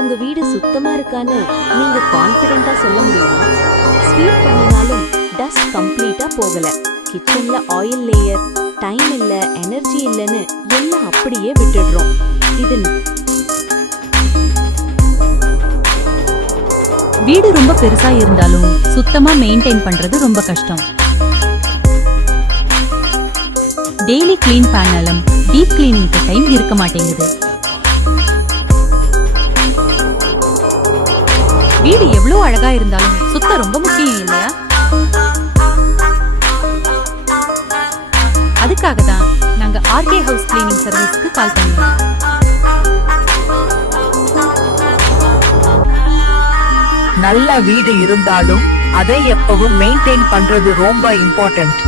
உங்க வீடு சுத்தமா இருக்கான்னு நீங்க கான்ஃபிடென்ட்டா சொல்ல முடியுமா? ஸ்வீப் பண்ணினாலும் டஸ்ட் கம்ப்ளீட்டா போகல. கிச்சன்ல ஆயில் லேயர், டைம் இல்ல, எனர்ஜி இல்லன்னு எல்லாம் அப்படியே விட்டுடுறோம். இது வீடு ரொம்ப பெருசா இருந்தாலும் சுத்தமா மெயின்டைன் பண்றது ரொம்ப கஷ்டம். டெய்லி கிளீன் பண்ணாலும் டீப் கிளீனிங்க்கு டைம் இருக்க மாட்டேங்குது. வீடு எவ்வளவு அழகா இருந்தாலும் சுத்தம் ரொம்ப முக்கியம் இல்லையா? அதுக்காக தான் நாங்க ஆர்கே ஹவுஸ் கிளீனிங் சர்வீஸ்க்கு கால் பண்ணோம். நல்ல வீடு இருந்தாலும் அதை எப்பவும் மெயின்டைன் பண்றது ரொம்ப இம்பார்ட்டன்ட்.